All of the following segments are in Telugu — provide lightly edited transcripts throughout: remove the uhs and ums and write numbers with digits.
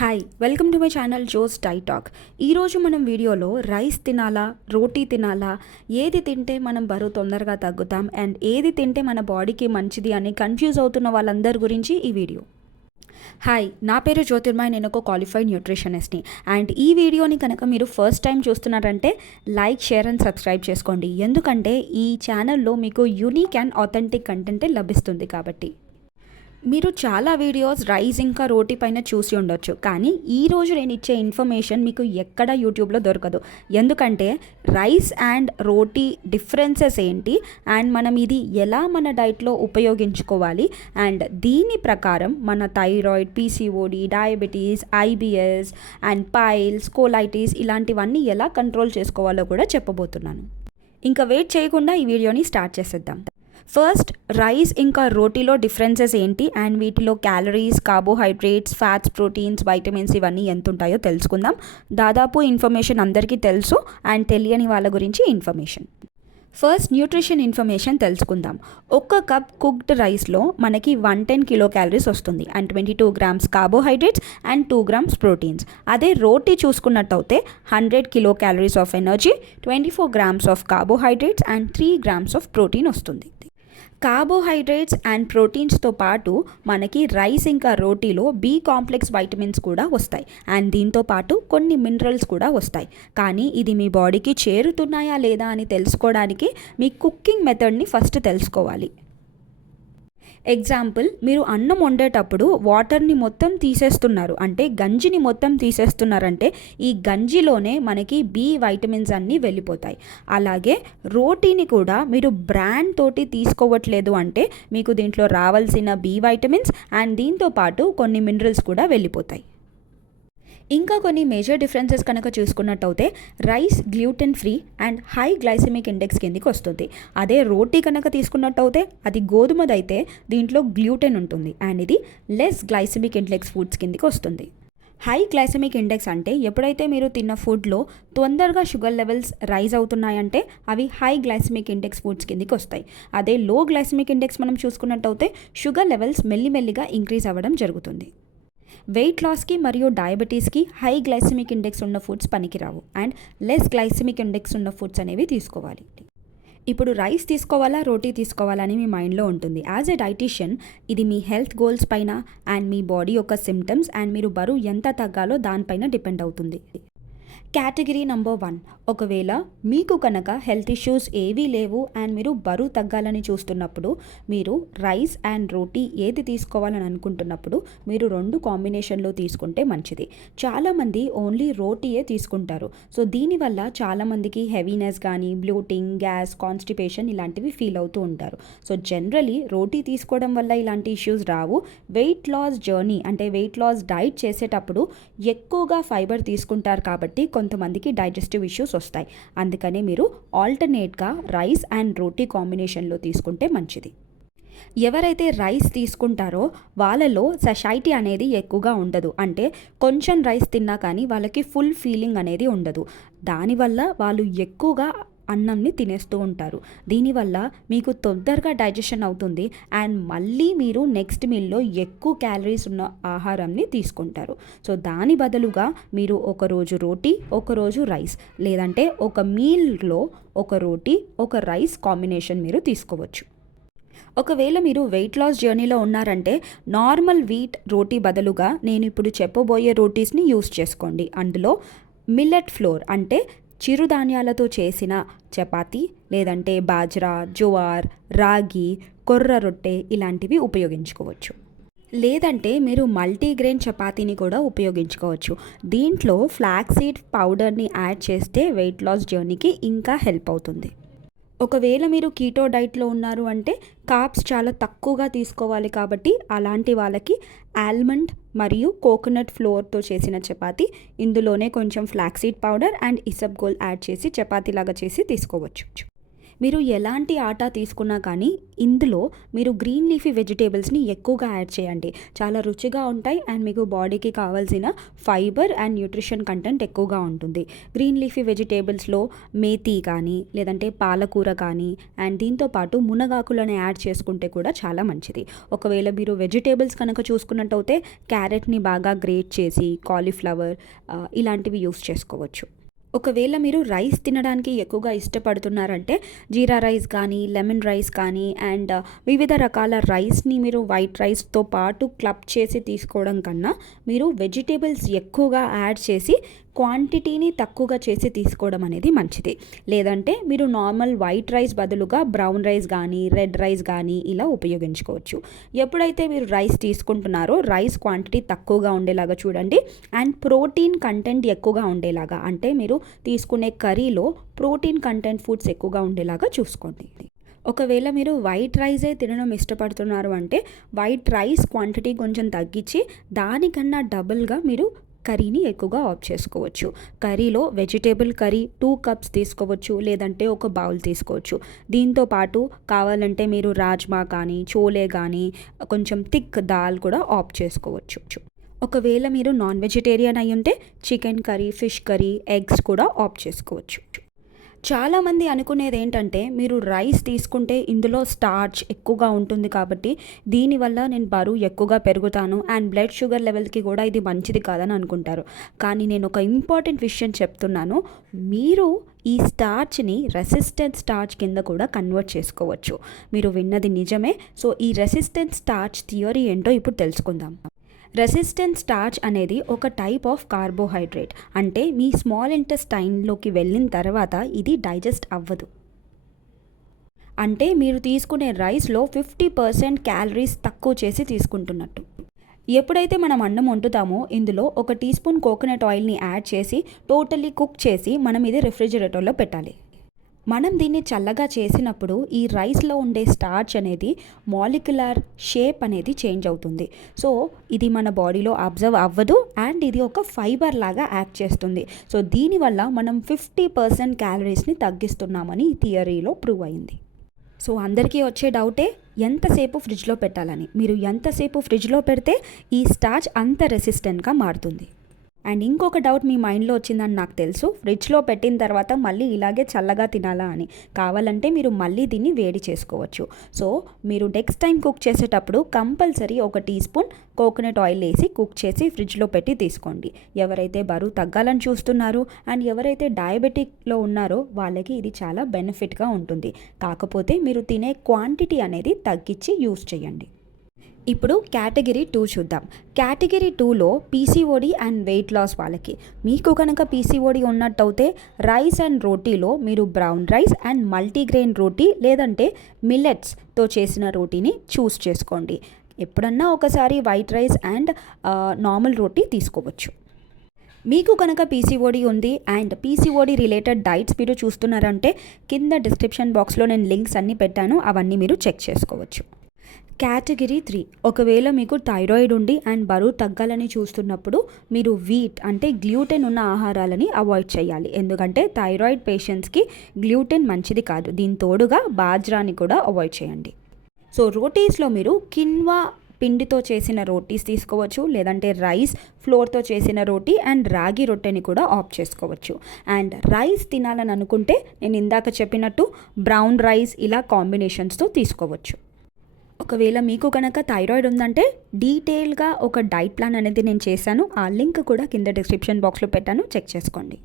Hi welcome to my channel Jo's diet talk. ఈరోజు మనం వీడియోలో రైస్ తినాలా, రోటీ తినాలా, ఏది తింటే మనం బరువు తొందరగా తగ్గుతాం అండ్ ఏది తింటే మన బాడీకి మంచిది అని కన్ఫ్యూజ్ అవుతున్న వాళ్ళందరి గురించి ఈ వీడియో. హాయ్, నా పేరు జ్యోతిర్మయ్, నేను ఒక క్వాలిఫైడ్ న్యూట్రిషనిస్ట్ని. అండ్ ఈ వీడియోని కనుక మీరు ఫస్ట్ టైం చూస్తున్నారంటే లైక్, షేర్ అండ్ సబ్స్క్రైబ్ చేసుకోండి. ఎందుకంటే ఈ ఛానల్లో మీకు యూనిక్ అండ్ ఆథెంటిక్ కంటెంటే లభిస్తుంది. కాబట్టి మీరు చాలా వీడియోస్ రైస్ ఇంకా రోటీ పైన చూసి ఉండొచ్చు, కానీ ఈరోజు నేను ఇచ్చే ఇన్ఫర్మేషన్ మీకు ఎక్కడ యూట్యూబ్లో దొరకదు. ఎందుకంటే రైస్ అండ్ రోటీ డిఫరెన్సెస్ ఏంటి అండ్ మనం ఇది ఎలా మన డైట్లో ఉపయోగించుకోవాలి అండ్ దీని ప్రకారం మన thyroid, PCOD, diabetes, IBS and piles, colitis ఇలాంటివన్నీ ఎలా కంట్రోల్ చేసుకోవాలో కూడా చెప్పబోతున్నాను. ఇంకా వెయిట్ చేయకుండా ఈ వీడియోని స్టార్ట్ చేసేద్దాం. ఫస్ట్, రైస్ ఇంకా రోటీలో డిఫరెన్సెస్ ఏంటి అండ్ వీటిలో calories, carbohydrates, fats, proteins, vitamins ఇవన్నీ ఎంత ఉంటాయో తెలుసుకుందాం. దాదాపు ఇన్ఫర్మేషన్ అందరికీ తెలుసు అండ్ తెలియని వాళ్ళ గురించి ఇన్ఫర్మేషన్. ఫస్ట్, న్యూట్రిషన్ ఇన్ఫర్మేషన్ తెలుసుకుందాం. ఒక కప్ కుక్డ్ రైస్లో మనకి 110 కిలో క్యాలరీస్ వస్తుంది and 22 grams carbohydrates and 2 grams proteins. అదే రోటీ చూసుకున్నట్టయితే 100 kilo calories of energy, 24 grams of carbohydrates and 3 grams of protein వస్తుంది. కార్బోహైడ్రేట్స్ అండ్ ప్రోటీన్స్తో పాటు మనకి రైస్ ఇంకా రోటీలో బి కాంప్లెక్స్ వైటమిన్స్ కూడా వస్తాయి అండ్ దీంతో పాటు కొన్ని మినరల్స్ కూడా వస్తాయి. కానీ ఇది మీ బాడీకి చేరుతున్నాయా లేదా అని తెలుసుకోవడానికి మీ కుకింగ్ మెథడ్ని ఫస్ట్ తెలుసుకోవాలి. ఎగ్జాంపుల్, మీరు అన్నం వండేటప్పుడు వాటర్ని మొత్తం తీసేస్తున్నారు అంటే గంజిని మొత్తం తీసేస్తున్నారంటే ఈ గంజిలోనే మనకి బి వైటమిన్స్ అన్నీ వెళ్ళిపోతాయి. అలాగే రోటీని కూడా మీరు బ్రాండ్ తోటి తీసుకోవట్లేదు అంటే మీకు దీంట్లో రావాల్సిన బి వైటమిన్స్ అండ్ దీంతో పాటు కొన్ని మినరల్స్ కూడా వెళ్ళిపోతాయి. ఇంకా కొన్ని మేజర్ డిఫరెన్సెస్ కనుక చూసుకున్నట్టయితే rice gluten free and high glycemic index కిందికి వస్తుంది. అదే రోటీ కనుక తీసుకున్నట్టయితే అది గోధుమదైతే దీంట్లో గ్లూటెన్ ఉంటుంది అండ్ ఇది లెస్ గ్లైసెమిక్ ఇండెక్స్ ఫుడ్స్ కిందికి వస్తుంది. హై గ్లైసెమిక్ ఇండెక్స్ అంటే ఎప్పుడైతే మీరు తిన్న ఫుడ్లో తొందరగా షుగర్ లెవెల్స్ రైజ్ అవుతున్నాయంటే అవి హై గ్లైసెమిక్ ఇండెక్స్ ఫుడ్స్ కిందికి వస్తాయి. అదే లో గ్లైసెమిక్ ఇండెక్స్ మనం చూసుకున్నట్టయితే షుగర్ లెవెల్స్ మెల్లిమెల్లిగా ఇంక్రీజ్ అవ్వడం జరుగుతుంది. వెయిట్ లాస్కి మరియు డయాబెటీస్కి హై గ్లైసెమిక్ ఇండెక్స్ ఉన్న ఫుడ్స్ పనికిరావు అండ్ లెస్ గ్లైసెమిక్ ఇండెక్స్ ఉన్న ఫుడ్స్ అనేవి తీసుకోవాలి. ఇప్పుడు రైస్ తీసుకోవాలా, రోటీ తీసుకోవాలా అని మీ మైండ్లో ఉంటుంది. యాజ్ ఎ డైటీషియన్ ఇది మీ హెల్త్ గోల్స్ పైన అండ్ మీ బాడీ యొక్క సిమ్టమ్స్ అండ్ మీరు బరువు ఎంత తగ్గాలో దానిపైన డిపెండ్ అవుతుంది. కేటగిరీ నెంబర్ 1, ఒకవేళ మీకు కనుక హెల్త్ ఇష్యూస్ ఏవీ లేవు అండ్ మీరు బరువు తగ్గాలని చూస్తున్నప్పుడు మీరు రైస్ అండ్ రోటీ ఏది తీసుకోవాలని అనుకుంటున్నప్పుడు మీరు 2 కాంబినేషన్లో తీసుకుంటే మంచిది. చాలామంది ఓన్లీ రోటీయే తీసుకుంటారు. సో దీనివల్ల చాలామందికి హెవీనెస్ కానీ బ్లోటింగ్, గ్యాస్, కాన్స్టిపేషన్ ఇలాంటివి ఫీల్ అవుతూ ఉంటారు. సో జనరలీ రోటీ తీసుకోవడం వల్ల ఇలాంటి ఇష్యూస్ రావు. వెయిట్ లాస్ జర్నీ అంటే వెయిట్ లాస్ డైట్ చేసేటప్పుడు ఎక్కువగా ఫైబర్ తీసుకుంటారు కాబట్టి కొంతమందికి డైజెస్టివ్ ఇష్యూస్ వస్తాయి. అందుకనే మీరు ఆల్టర్నేట్గా రైస్ అండ్ రోటీ కాంబినేషన్లో తీసుకుంటే మంచిది. ఎవరైతే రైస్ తీసుకుంటారో వాళ్ళలో సషైటీ అనేది ఎక్కువగా ఉండదు. అంటే కొంచెం రైస్ తిన్నా కానీ వాళ్ళకి ఫుల్ ఫీలింగ్ అనేది ఉండదు. దానివల్ల వాళ్ళు ఎక్కువగా అన్నంని తినేస్తూ ఉంటారు. దీనివల్ల మీకు తొందరగా డైజెషన్ అవుతుంది అండ్ మళ్ళీ మీరు నెక్స్ట్ మీల్లో ఎక్కువ క్యాలరీస్ ఉన్న ఆహారాన్ని తీసుకుంటారు. సో దాని బదులుగా మీరు ఒకరోజు రోటీ, ఒకరోజు రైస్, లేదంటే ఒక మీల్లో ఒక రోటీ, ఒక రైస్ కాంబినేషన్ మీరు తీసుకోవచ్చు. ఒకవేళ మీరు వెయిట్ లాస్ జర్నీలో ఉన్నారంటే నార్మల్ వీట్ రోటీ బదులుగా నేను ఇప్పుడు చెప్పబోయే రోటీస్ని యూస్ చేసుకోండి. అందులో మిల్లెట్ ఫ్లోర్ అంటే చిరుధాన్యాలతో చేసిన చపాతీ, లేదంటే బాజ్రా, జోవార్, రాగి, కొర్ర రొట్టె ఇలాంటివి ఉపయోగించుకోవచ్చు. లేదంటే మీరు మల్టీగ్రెయిన్ చపాతీని కూడా ఉపయోగించుకోవచ్చు. దీంట్లో ఫ్లాక్సీడ్ పౌడర్ని యాడ్ చేస్తే వెయిట్ లాస్ జర్నీకి ఇంకా హెల్ప్ అవుతుంది. ఒకవేళ మీరు కీటో డైట్లో ఉన్నారు అంటే కార్బ్స్ చాలా తక్కువగా తీసుకోవాలి. కాబట్టి అలాంటి వాళ్ళకి ఆల్మండ్ మరియు కోకోనట్ ఫ్లోర్తో చేసిన చపాతీ, ఇందులోనే కొంచెం flaxseed powder and isabgol add చేసి చపాతీలాగా చేసి తీసుకోవచ్చు. మీరు ఎలాంటి ఆటా తీసుకున్నా కానీ ఇందులో మీరు గ్రీన్ లీఫీ వెజిటేబుల్స్ని ఎక్కువగా యాడ్ చేయండి. చాలా రుచిగా ఉంటాయి అండ్ మీకు బాడీకి కావాల్సిన ఫైబర్ అండ్ న్యూట్రిషన్ కంటెంట్ ఎక్కువగా ఉంటుంది. గ్రీన్ లీఫీ వెజిటేబుల్స్లో మేతి కానీ లేదంటే పాలకూర కానీ అండ్ దీంతో పాటు మునగాకులను యాడ్ చేసుకుంటే కూడా చాలా మంచిది. ఒకవేళ మీరు వెజిటేబుల్స్ కనుక చూసుకున్నట్టయితే క్యారెట్ని బాగా గ్రేట్ చేసి కాలీఫ్లవర్ ఇలాంటివి యూస్ చేసుకోవచ్చు. ఒకవేళ మీరు రైస్ తినడానికి ఎక్కువగా ఇష్టపడుతున్నారంటే జీరా రైస్ కానీ లెమన్ రైస్ కానీ అండ్ వివిధ రకాల రైస్ని మీరు వైట్ రైస్తో పాటు క్లబ్ చేసి తీసుకోవడం కన్నా మీరు వెజిటేబుల్స్ ఎక్కువగా యాడ్ చేసి క్వాంటిటీని తక్కువగా చేసి తీసుకోవడం అనేది మంచిది. లేదంటే మీరు నార్మల్ వైట్ రైస్ బదులుగా బ్రౌన్ రైస్ కానీ రెడ్ రైస్ కానీ ఇలా ఉపయోగించుకోవచ్చు. ఎప్పుడైతే మీరు రైస్ తీసుకుంటున్నారో రైస్ క్వాంటిటీ తక్కువగా ఉండేలాగా చూడండి అండ్ ప్రోటీన్ కంటెంట్ ఎక్కువగా ఉండేలాగా, అంటే మీరు తీసుకునే కర్రీలో ప్రోటీన్ కంటెంట్ ఫుడ్స్ ఎక్కువగా ఉండేలాగా చూసుకోండి. ఒకవేళ మీరు వైట్ రైసే తినడం ఇష్టపడుతున్నారు అంటే వైట్ రైస్ క్వాంటిటీ కొంచెం తగ్గించి దానికన్నా డబుల్గా మీరు కర్రీని ఎక్కువగా ఆఫ్ చేసుకోవచ్చు. కర్రీలో వెజిటేబుల్ కర్రీ 2 కప్స్ తీసుకోవచ్చు, లేదంటే ఒక బౌల్ తీసుకోవచ్చు. దీంతో పాటు కావాలంటే మీరు రాజ్మా కానీ చోలే కానీ కొంచెం థిక్ దాల్ కూడా ఆఫ్ చేసుకోవచ్చు. ఒకవేళ మీరు నాన్ వెజిటేరియన్ అయి ఉంటే chicken curry, fish curry, eggs కూడా ఆఫ్ చేసుకోవచ్చు. చాలామంది అనుకునేది ఏంటంటే మీరు రైస్ తీసుకుంటే ఇందులో స్టార్చ్ ఎక్కువగా ఉంటుంది కాబట్టి దీనివల్ల నేను బరువు ఎక్కువగా పెరుగుతాను అండ్ బ్లడ్ షుగర్ లెవెల్కి కూడా ఇది మంచిది కాదని అనుకుంటారు. కానీ నేను ఒక ఇంపార్టెంట్ విషయం చెప్తున్నాను, మీరు ఈ స్టార్చ్ని రెసిస్టెంట్ స్టార్చ్ కింద కూడా కన్వర్ట్ చేసుకోవచ్చు. మీరు విన్నది నిజమే. సో ఈ రెసిస్టెంట్ స్టార్చ్ థియరీ ఏంటో ఇప్పుడు తెలుసుకుందాం. రెసిస్టెంట్ స్టార్చ్ అనేది ఒక టైప్ ఆఫ్ కార్బోహైడ్రేట్. అంటే మీ స్మాల్ ఇంటెస్టైన్లోకి వెళ్ళిన తర్వాత ఇది డైజెస్ట్ అవ్వదు. అంటే మీరు తీసుకునే రైస్లో 50% క్యాలరీస్ తక్కువ చేసి తీసుకుంటున్నట్టు. ఎప్పుడైతే మనం అన్నం వండుతామో ఇందులో 1 టీ స్పూన్ కోకోనట్ ఆయిల్ని యాడ్ చేసి టోటల్లీ కుక్ చేసి మనం ఇది రిఫ్రిజిరేటర్లో పెట్టాలి. మనం దీన్ని చల్లగా చేసినప్పుడు ఈ రైస్లో ఉండే స్టార్చ్ అనేది మాలిక్యులర్ షేప్ అనేది చేంజ్ అవుతుంది. సో ఇది మన బాడీలో అబ్జర్వ్ అవ్వదు అండ్ ఇది ఒక ఫైబర్ లాగా యాక్ట్ చేస్తుంది. సో దీనివల్ల మనం 50% క్యాలరీస్ని తగ్గిస్తున్నామని ఈ థియరీలో ప్రూవ్ అయింది. సో అందరికీ వచ్చే డౌటే ఎంతసేపు ఫ్రిడ్జ్లో పెట్టాలని. మీరు ఎంతసేపు ఫ్రిడ్జ్లో పెడితే ఈ స్టార్చ్ అంత రెసిస్టెంట్గా మారుతుంది. అండ్ ఇంకొక డౌట్ మీ మైండ్లో వచ్చిందని నాకు తెలుసు, ఫ్రిడ్జ్లో పెట్టిన తర్వాత మళ్ళీ ఇలాగే చల్లగా తినాలా అని. కావాలంటే మీరు మళ్ళీ దీన్ని వేడి చేసుకోవచ్చు. సో మీరు నెక్స్ట్ టైం కుక్ చేసేటప్పుడు compulsory 1 teaspoon coconut oil వేసి కుక్ చేసి ఫ్రిడ్జ్లో పెట్టి తీసుకోండి. ఎవరైతే బరువు తగ్గాలని చూస్తున్నారో అండ్ ఎవరైతే డయాబెటిక్లో ఉన్నారో వాళ్ళకి ఇది చాలా బెనిఫిట్గా ఉంటుంది. కాకపోతే మీరు తినే క్వాంటిటీ అనేది తగ్గించి యూస్ చేయండి. ఇప్పుడు కేటగిరీ 2 చూద్దాం. కేటగిరీ 2లో పీసీఓడి అండ్ వెయిట్ లాస్ వాళ్ళకి. మీకు కనుక పీసీఓడి ఉన్నట్టయితే రైస్ అండ్ రోటీలో మీరు బ్రౌన్ రైస్ అండ్ మల్టీగ్రెయిన్ రోటీ లేదంటే మిల్లెట్స్తో చేసిన రోటీని చూస్ చేసుకోండి. ఎప్పుడన్నా ఒకసారి వైట్ రైస్ అండ్ నార్మల్ రోటీ తీసుకోవచ్చు. మీకు కనుక పీసీఓడి ఉంది అండ్ పీసీఓడి రిలేటెడ్ డైట్స్ మీరు చూస్తున్నారంటే కింద డిస్క్రిప్షన్ బాక్స్లో నేను లింక్స్ అన్నీ పెట్టాను, అవన్నీ మీరు చెక్ చేసుకోవచ్చు. కేటగిరీ 3, ఒకవేళ మీకు థైరాయిడ్ ఉండి అండ్ బరువు తగ్గాలని చూస్తున్నప్పుడు మీరు వీట్ అంటే గ్లూటెన్ ఉన్న ఆహారాలని అవాయిడ్ చేయాలి. ఎందుకంటే థైరాయిడ్ పేషెంట్స్కి గ్లూటెన్ మంచిది కాదు. దీని తోడుగా బాజ్రాని కూడా అవాయిడ్ చేయండి. సో రోటీస్లో మీరు కిన్వా పిండితో చేసిన రోటీస్ తీసుకోవచ్చు, లేదంటే రైస్ ఫ్లోర్తో చేసిన రోటీ అండ్ రాగి రొట్టెని కూడా ఆఫ్ చేసుకోవచ్చు. అండ్ రైస్ తినాలని అనుకుంటే నేను ఇందాక చెప్పినట్టు బ్రౌన్ రైస్ ఇలా కాంబినేషన్స్తో తీసుకోవచ్చు. ఒకవేళ మీకు కనుక థైరాయిడ్ ఉందంటే డీటెయిల్గా ఒక డైట్ ప్లాన్ అనేది నేను చేశాను, ఆ లింక్ కూడా కింద డిస్క్రిప్షన్ బాక్స్లో పెట్టాను, చెక్ చేసుకోండి.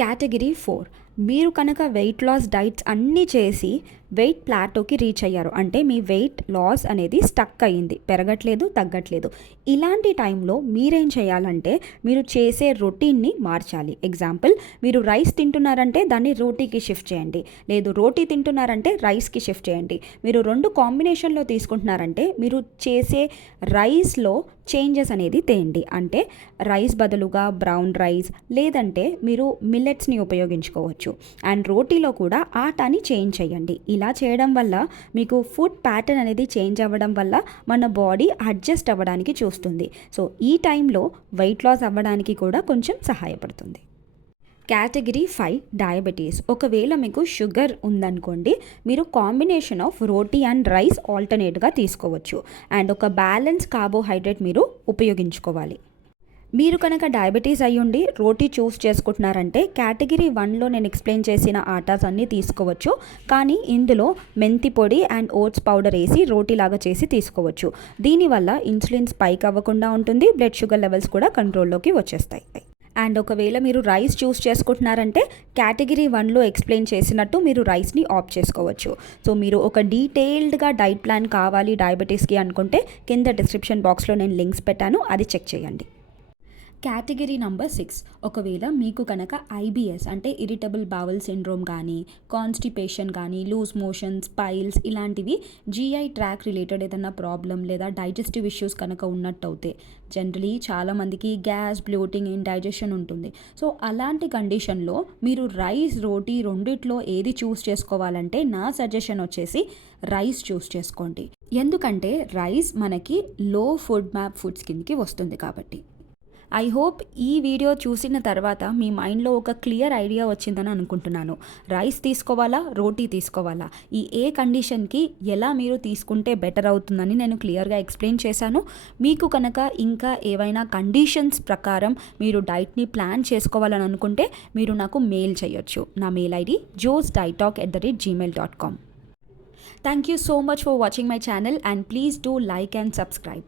కేటగిరీ 4, మీరు కనుక వెయిట్ లాస్ డైట్స్ అన్నీ చేసి వెయిట్ ప్లాటోకి రీచ్ అయ్యారు. అంటే మీ వెయిట్ లాస్ అనేది స్టక్ అయ్యింది, పెరగట్లేదు, తగ్గట్లేదు. ఇలాంటి టైంలో మీరేం చేయాలంటే మీరు చేసే రొటీన్ని మార్చాలి. ఎగ్జాంపుల్, మీరు రైస్ తింటున్నారంటే దాన్ని రోటీకి షిఫ్ట్ చేయండి, లేదు రోటీ తింటున్నారంటే రైస్కి షిఫ్ట్ చేయండి. మీరు 2 కాంబినేషన్లో తీసుకుంటున్నారంటే మీరు చేసే రైస్లో చేంజెస్ అనేది తేయండి. అంటే రైస్ బదులుగా బ్రౌన్ రైస్ లేదంటే మీరు మిల్లెట్స్ని ఉపయోగించుకోవచ్చు. అండ్ రోటీలో కూడా ఆటాని చేంజ్ చేయండి. ఇలా చేయడం వల్ల మీకు ఫుడ్ ప్యాటర్న్ అనేది చేంజ్ అవ్వడం వల్ల మన బాడీ అడ్జస్ట్ అవ్వడానికి చూస్తుంది. సో ఈ టైంలో వెయిట్ లాస్ అవ్వడానికి కూడా కొంచెం సహాయపడుతుంది. Category 5 diabetes. ఒకవేళ మీకు షుగర్ ఉందనుకోండి, మీరు combination of roti and rice ఆల్టర్నేట్గా తీసుకోవచ్చు. అండ్ ఒక బ్యాలెన్స్ కార్బోహైడ్రేట్ మీరు ఉపయోగించుకోవాలి. మీరు కనుక డయాబెటీస్ అయ్యుండి రోటీ చూస్ చేసుకుంటున్నారంటే కేటగిరీ 1లో నేను ఎక్స్ప్లెయిన్ చేసిన ఆటాస్ అన్నీ తీసుకోవచ్చు. కానీ ఇందులో మెంతి పొడి అండ్ ఓట్స్ పౌడర్ వేసి రోటీలాగా చేసి తీసుకోవచ్చు. దీనివల్ల ఇన్సులిన్ స్పైక్ అవ్వకుండా ఉంటుంది, బ్లడ్ షుగర్ లెవెల్స్ కూడా కంట్రోల్లోకి వచ్చేస్తాయి. అండ్ ఒకవేళ మీరు రైస్ చూస్ చేసుకుంటున్నారంటే కేటగిరీ 1లో ఎక్స్ప్లెయిన్ చేసినట్టు మీరు రైస్ని ఆప్ట్ చేసుకోవచ్చు. సో మీరు ఒక డీటెయిల్డ్గా డైట్ ప్లాన్ కావాలి డయాబెటీస్కి అనుకుంటే కింద డిస్క్రిప్షన్ బాక్స్లో నేను లింక్స్ పెట్టాను, అది చెక్ చేయండి. Category number 6. ఒకవేళ మీకు కనుక ఐబిఎస్ అంటే ఇరిటబుల్ బౌల్ సిండ్రోమ్ కానీ, కాన్స్టిపేషన్ కానీ, లూజ్ మోషన్స్, పైల్స్ ఇలాంటివి జీఐ ట్రాక్ రిలేటెడ్ ఏదైనా ప్రాబ్లం లేదా డైజెస్టివ్ ఇష్యూస్ కనుక ఉన్నట్టయితే, జనరలీ చాలామందికి గ్యాస్, బ్లోటింగ్, ఇండైజెషన్ ఉంటుంది. సో అలాంటి కండిషన్లో మీరు రైస్, రోటీ రెండిట్లో ఏది చూస్ చేసుకోవాలంటే నా సజెషన్ వచ్చేసి రైస్ చూస్ చేసుకోండి. ఎందుకంటే రైస్ మనకి లో ఫుడ్ మ్యాప్ ఫుడ్స్ కిందకి వస్తుంది కాబట్టి. ఐ హోప్ ఈ వీడియో చూసిన తర్వాత మీ మైండ్లో ఒక క్లియర్ ఐడియా వచ్చిందని అనుకుంటున్నాను. రైస్ తీసుకోవాలా, రోటీ తీసుకోవాలా, ఈ ఏ కండిషన్కి ఎలా మీరు తీసుకుంటే బెటర్ అవుతుందని నేను క్లియర్గా ఎక్స్ప్లెయిన్ చేశాను. మీకు కనుక ఇంకా ఏవైనా కండిషన్స్ ప్రకారం మీరు డైట్ని ప్లాన్ చేసుకోవాలని అనుకుంటే మీరు నాకు మెయిల్ చేయొచ్చు. నా mail ID joseditalk@gmail.com. Thank you so much for watching my channel and please do like and subscribe.